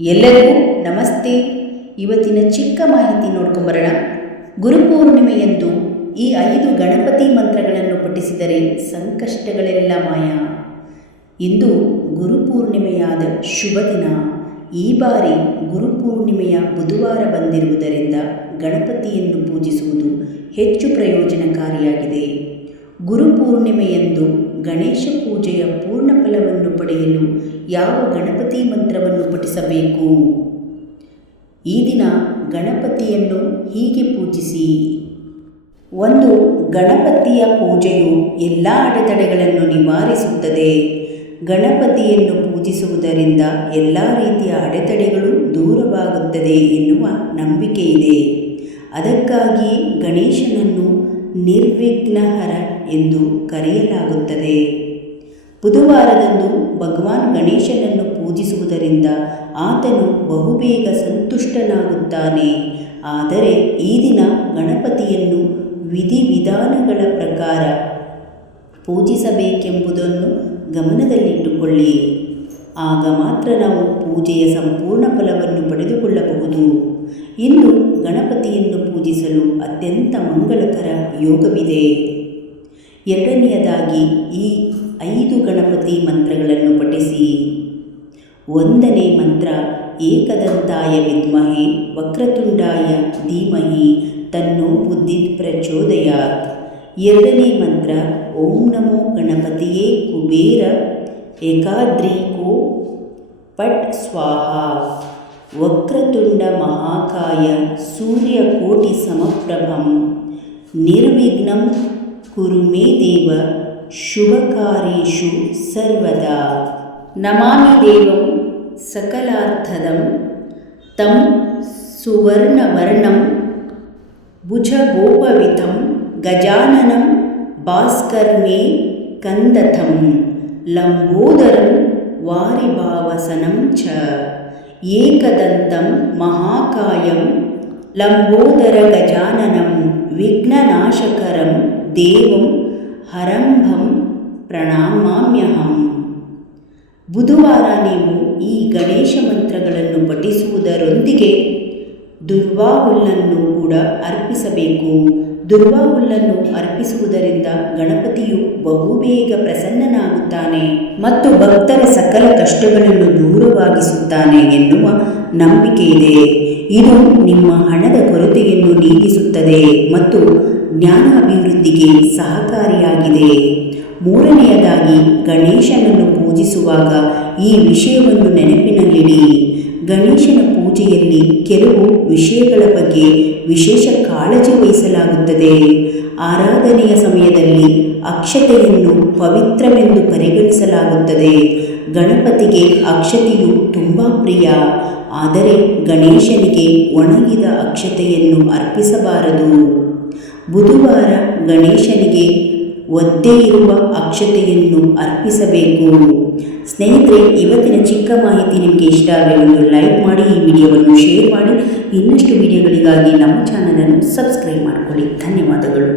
ಎಲ್ಲರಿಗೂ ನಮಸ್ತೆ. ಇವತ್ತಿನ ಚಿಕ್ಕ ಮಾಹಿತಿ ನೋಡ್ಕೊಂಬರೋಣ. ಗುರುಪೂರ್ಣಿಮೆಯಂದು ಈ ಐದು ಗಣಪತಿ ಮಂತ್ರಗಳನ್ನು ಪಠಿಸಿದರೆ ಸಂಕಷ್ಟಗಳೆಲ್ಲ ಮಾಯ. ಇಂದು ಗುರುಪೂರ್ಣಿಮೆಯಾದ ಶುಭ ದಿನ. ಈ ಬಾರಿ ಗುರುಪೂರ್ಣಿಮೆಯ ಬುಧವಾರ ಬಂದಿರುವುದರಿಂದ ಗಣಪತಿಯನ್ನು ಪೂಜಿಸುವುದು ಹೆಚ್ಚು ಪ್ರಯೋಜನಕಾರಿಯಾಗಿದೆ. ಗುರುಪೂರ್ಣಿಮೆಯಂದು ಗಣೇಶ ಪೂಜೆಯ ಪೂರ್ಣ ಫಲವನ್ನು ಪಡೆಯಲು ಯಾವ ಗಣಪತಿ ಮಂತ್ರವನ್ನು ಪಠಿಸಬೇಕು? ಈ ದಿನ ಗಣಪತಿಯನ್ನು ಹೀಗೆ ಪೂಜಿಸಿ. ಒಂದು, ಗಣಪತಿಯ ಪೂಜೆಯು ಎಲ್ಲ ಅಡೆತಡೆಗಳನ್ನು ನಿವಾರಿಸುತ್ತದೆ. ಗಣಪತಿಯನ್ನು ಪೂಜಿಸುವುದರಿಂದ ಎಲ್ಲ ರೀತಿಯ ಅಡೆತಡೆಗಳು ದೂರವಾಗುತ್ತದೆ ಎನ್ನುವ ನಂಬಿಕೆ ಇದೆ ಅದಕ್ಕಾಗಿ ಗಣೇಶನನ್ನು ನಿರ್ವಿಘ್ನಹರ ಎಂದು ಕರೆಯಲಾಗುತ್ತದೆ. ಬುಧವಾರದಂದು ಭಗವಾನ್ ಗಣೇಶನನ್ನು ಪೂಜಿಸುವುದರಿಂದ ಆತನು ಬಹುಬೇಗ ಸಂತುಷ್ಟನಾಗುತ್ತಾನೆ. ಆದರೆ ಈ ದಿನ ಗಣಪತಿಯನ್ನು ವಿಧಿವಿಧಾನಗಳ ಪ್ರಕಾರ ಪೂಜಿಸಬೇಕೆಂಬುದನ್ನು ಗಮನದಲ್ಲಿಟ್ಟುಕೊಳ್ಳಿ. ಆಗ ಮಾತ್ರ ನಾವು ಪೂಜೆಯ ಸಂಪೂರ್ಣ ಫಲವನ್ನು ಪಡೆದುಕೊಳ್ಳಬಹುದು. ಇಂದು ಗಣಪತಿಯನ್ನು ಪೂಜಿಸಲು ಅತ್ಯಂತ ಮಂಗಳಕರ ಯೋಗವಿದೆ. ಎರಡನೆಯದಾಗಿ ಈ ಐದು ಗಣಪತಿ ಮಂತ್ರಗಳನ್ನು ಪಠಿಸಿ. ಒಂದನೇ ಮಂತ್ರ, ಏಕದಂತಾಯ ವಿದ್ಮಹೆ ವಕ್ರತುಂಡಾಯ ಧೀಮಹಿ ತನ್ನೋ ಬುದ್ಧಿ ಪ್ರಚೋದಯಾತ್. ಎರಡನೇ ಮಂತ್ರ, ಓಂ ನಮೋ ಗಣಪತಿಯೇ ಕುಬೇರ ಏಕಾದ್ರೀಕೋ ಪಟ್ ಸ್ವಾಹ. ವಕ್ರತುಂಡ ಮಹಾಕಾಯ ಸೂರ್ಯಕೋಟಿ ಸಮಪ್ರಭಂ ನಿರ್ವಿಘ್ನಂ कुरु मे देव शुभकार्येषु सर्वदा। नमामि देवं सकलार्थदं तं सुवर्णवर्णं भुजगोपवितं गजाननं भास्कर्मे कन्दथं लम्बोदरं वारिभावसनं च। एकदन्तं महाकायं लम्बोदरगजाननम्। ವಿಘ್ನನಾಶಕರಂ ದೇವಂ ಹರಂಭಂ ಪ್ರಣಾಮಾಮ್ಯಹಂ ಬುಧವಾರ ನೀವು ಈ ಗಣೇಶ ಮಂತ್ರಗಳನ್ನು ಪಠಿಸುವುದರೊಂದಿಗೆ ದುರ್ವಾಹುಲ್ಲನ್ನು ಕೂಡ ಅರ್ಪಿಸಬೇಕು. ದುರ್ವಾಹುಲ್ಲನ್ನು ಅರ್ಪಿಸುವುದರಿಂದ ಗಣಪತಿಯು ಬಹುಬೇಗ ಪ್ರಸನ್ನನಾಗುತ್ತಾನೆ ಮತ್ತು ಭಕ್ತರ ಸಕಲ ಕಷ್ಟಗಳನ್ನು ದೂರವಾಗಿಸುತ್ತಾನೆ ಎನ್ನುವ ನಂಬಿಕೆ ಇದೆ. ಇದು ನಿಮ್ಮ ಹಣದ ಕೊರತೆಯನ್ನು ನೀಗಿಸುತ್ತದೆ ಮತ್ತು ಜ್ಞಾನ ಅಭಿವೃದ್ಧಿಗೆ ಸಹಕಾರಿಯಾಗಿದೆ. ಮೂರನೆಯದಾಗಿ ಗಣೇಶನನ್ನು ಪೂಜಿಸುವಾಗ ಈ ವಿಷಯವನ್ನು ನೆನಪಿನಲ್ಲಿಡಿ. ಗಣೇಶನ ಪೂಜೆಯಲ್ಲಿ ಕೆಲವು ವಿಷಯಗಳ ಬಗ್ಗೆ ವಿಶೇಷ ಕಾಳಜಿ ವಹಿಸಲಾಗುತ್ತದೆ. ಆರಾಧನೆಯ ಸಮಯದಲ್ಲಿ ಅಕ್ಷತೆಯನ್ನು ಪವಿತ್ರವೆಂದು ಪರಿಗಣಿಸಲಾಗುತ್ತದೆ. ಗಣಪತಿಗೆ ಅಕ್ಷತೆಯು ತುಂಬ ಪ್ರಿಯ. ಆದರೆ ಗಣೇಶನಿಗೆ ಒಣಗಿದ ಅಕ್ಷತೆಯನ್ನು ಅರ್ಪಿಸಬಾರದು. ಬುಧವಾರ ಗಣೇಶನಿಗೆ ಒದ್ದೆ ಇರುವ ಅಕ್ಷತೆಯನ್ನು ಅರ್ಪಿಸಬೇಕು. ಸ್ನೇಹಿತರೆ, ಇವತ್ತಿನ ಚಿಕ್ಕ ಮಾಹಿತಿ ನಿಮಗೆ ಇಷ್ಟ ಒಂದು ಲೈಕ್ ಮಾಡಿ, ಈ ವಿಡಿಯೋವನ್ನು ಶೇರ್ ಮಾಡಿ. ಇನ್ನಷ್ಟು ವಿಡಿಯೋಗಳಿಗಾಗಿ ನಮ್ಮ ಚಾನಲನ್ನು ಸಬ್ಸ್ಕ್ರೈಬ್ ಮಾಡಿಕೊಳ್ಳಿ. ಧನ್ಯವಾದಗಳು.